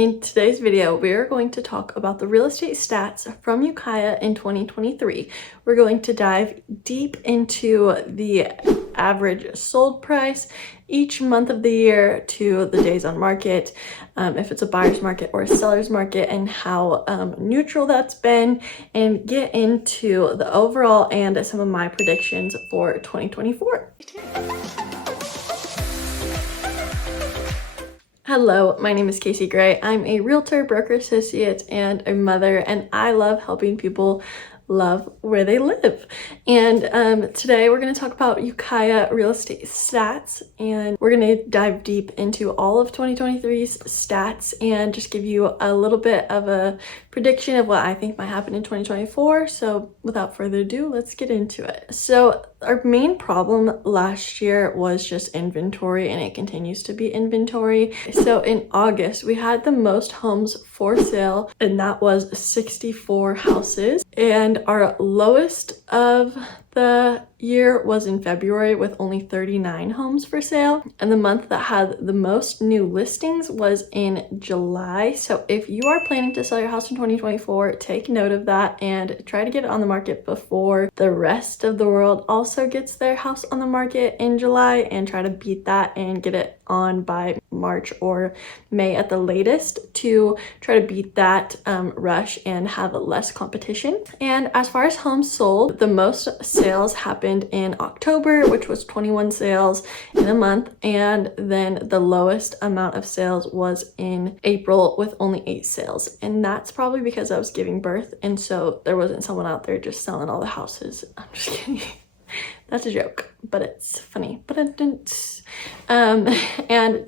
In today's video, we are going to talk about the real estate stats from Ukiah in 2023. We're going to dive deep into the average sold price each month of the year to the days on market, if it's a buyer's market or a seller's market, and how neutral that's been, and get into the overall and some of my predictions for 2024. Hello, my name is Kasie Gray. I'm a realtor, broker associate, and a mother, and I love helping people love where they live. And today we're going to talk about Ukiah real estate stats, and we're going to dive deep into all of 2023's stats and just give you a little bit of a prediction of what I think might happen in 2024. So without further ado, let's get into it. So our main problem last year was just inventory, and it continues to be inventory. So in August, we had the most homes for sale, and that was 64 houses. And our lowest of the year was in February with only 39 homes for sale. And the month that had the most new listings was in July. So if you are planning to sell your house in 2024, take note of that and try to get it on the market before the rest of the world also gets their house on the market in July, and try to beat that and get it on by March or May at the latest to try to beat that rush and have less competition. And as far as homes sold, the most sales happened in October, which was 21 sales in a month, and then the lowest amount of sales was in April with only 8 sales. And that's probably because I was giving birth, and so there wasn't someone out there just selling all the houses. I'm just kidding. That's a joke, but it's funny. But it didn't. And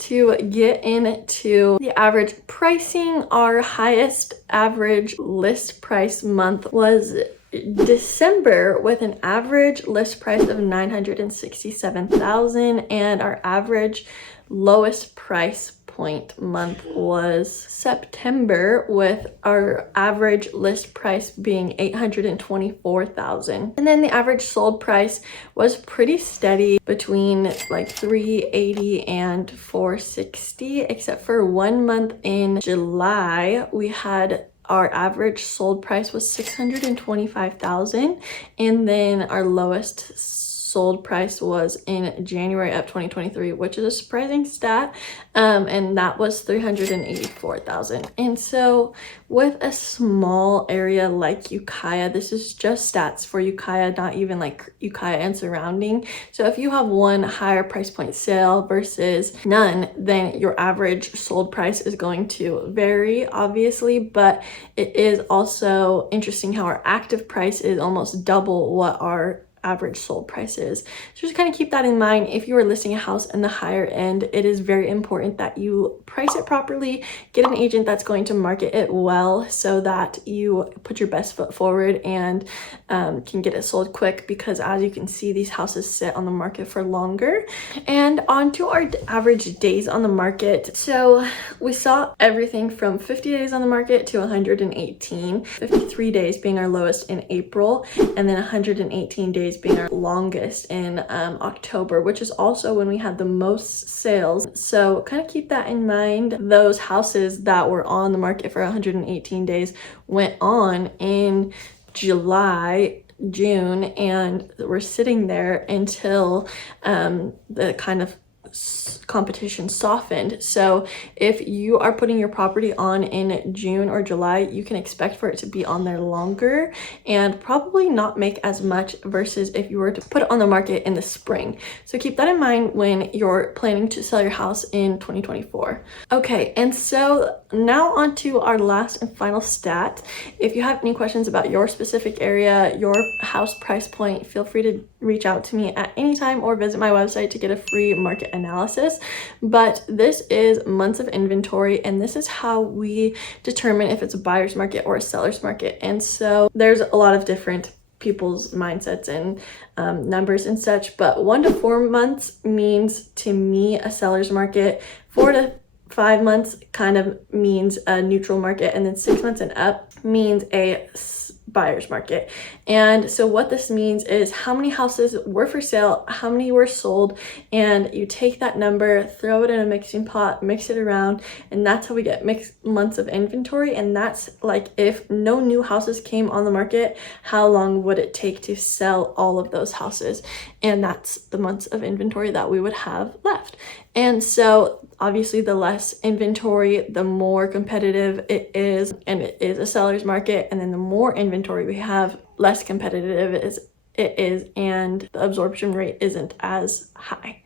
to get into the average pricing, our highest average list price month was December with an average list price of $967,000, and our average lowest price point month was September with our average list price being $824,000. And then the average sold price was pretty steady between like $380 and $460, except for 1 month in July we had our average sold price was $625,000, and then our lowest sold price was in January of 2023, which is a surprising stat, and that was $384,000. And so with a small area like Ukiah, this is just stats for Ukiah, not even like Ukiah and surrounding. So if you have one higher price point sale versus none, then your average sold price is going to vary, obviously, but it is also interesting how our active price is almost double what our average sold prices. So just kind of keep that in mind. If you are listing a house in the higher end, it is very important that you price it properly, get an agent that's going to market it well so that you put your best foot forward and can get it sold quick, because as you can see, these houses sit on the market for longer. And on to our average days on the market. So we saw everything from 50 days on the market to 118, 53 days being our lowest in April, and then 118 days being our longest in October, which is also when we had the most sales. So kind of keep that in mind. Those houses that were on the market for 118 days went on in July, June, and we're sitting there until the kind of competition softened. So if you are putting your property on in June or July, you can expect for it to be on there longer and probably not make as much versus if you were to put it on the market in the spring. So keep that in mind when you're planning to sell your house in 2024. Okay, and so now on to our last and final stat. If you have any questions about your specific area, your house price point, feel free to reach out to me at any time or visit my website to get a free market analysis. But this is months of inventory, and this is how we determine if it's a buyer's market or a seller's market. And so there's a lot of different people's mindsets and numbers and such, but 1 to 4 months means to me a seller's market. 4 to 5 months kind of means a neutral market, and then 6 months and up means a buyer's market. And so what this means is how many houses were for sale, how many were sold, and you take that number, throw it in a mixing pot, mix it around, and that's how we get mixed months of inventory. And that's like if no new houses came on the market, how long would it take to sell all of those houses? And that's the months of inventory that we would have left. And so obviously the less inventory, the more competitive it is, and it is a seller's market. And then the more inventory we have, less competitive it is, and the absorption rate isn't as high.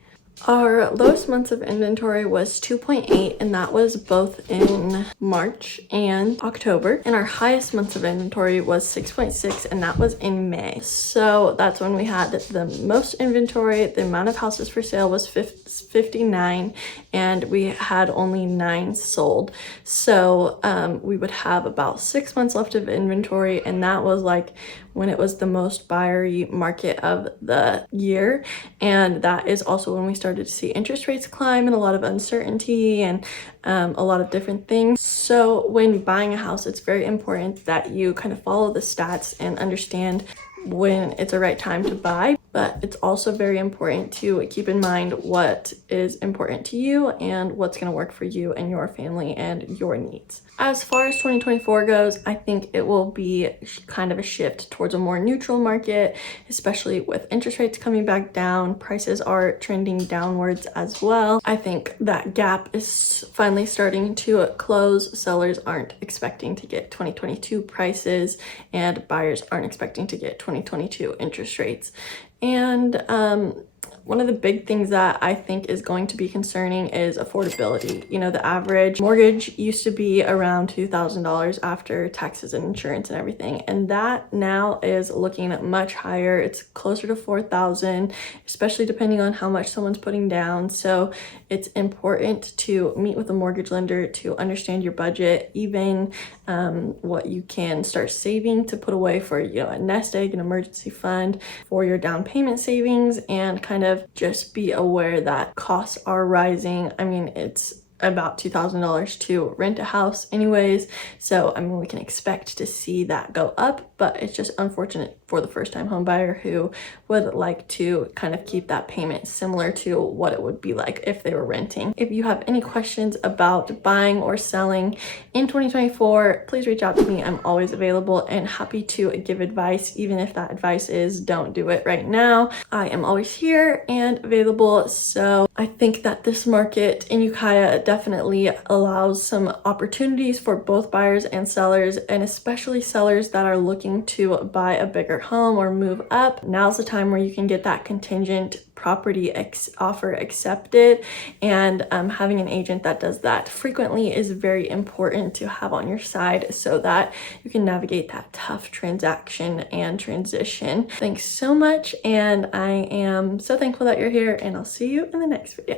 Our lowest months of inventory was 2.8, and that was both in March and October. And our highest months of inventory was 6.6, and that was in May. So that's when we had the most inventory. The amount of houses for sale was 59, and we had only 9 sold. So we would have about 6 months left of inventory, and that was like when it was the most buyer-y market of the year. And that is also when we started to see interest rates climb and a lot of uncertainty and a lot of different things. So when buying a house, it's very important that you kind of follow the stats and understand when it's the right time to buy. But it's also very important to keep in mind what is important to you and what's going to work for you and your family and your needs. As far as 2024 goes, I think it will be kind of a shift towards a more neutral market, especially with interest rates coming back down. Prices are trending downwards as well. I think that gap is finally starting to close. Sellers aren't expecting to get 2022 prices, and buyers aren't expecting to get 2022 interest rates. And one of the big things that I think is going to be concerning is affordability. You know, the average mortgage used to be around $2,000 after taxes and insurance and everything, and that now is looking at much higher. It's closer to $4,000, especially depending on how much someone's putting down. So it's important to meet with a mortgage lender to understand your budget, even what you can start saving to put away for, you know, a nest egg, an emergency fund, for your down payment savings, and kind of just be aware that costs are rising. I mean, it's about $2,000 to rent a house anyways, so I mean we can expect to see that go up, but it's just unfortunate for the first-time home buyer who would like to kind of keep that payment similar to what it would be like if they were renting. If you have any questions about buying or selling in 2024, please reach out to me. I'm always available and happy to give advice, even if that advice is don't do it right now. I am always here and available. So I think that this market in Ukiah definitely allows some opportunities for both buyers and sellers, and especially sellers that are looking to buy a bigger home or move up. Now's the time where you can get that contingent property offer accepted, and having an agent that does that frequently is very important to have on your side so that you can navigate that tough transaction and transition. Thanks so much, and I am so thankful that you're here, and I'll see you in the next video.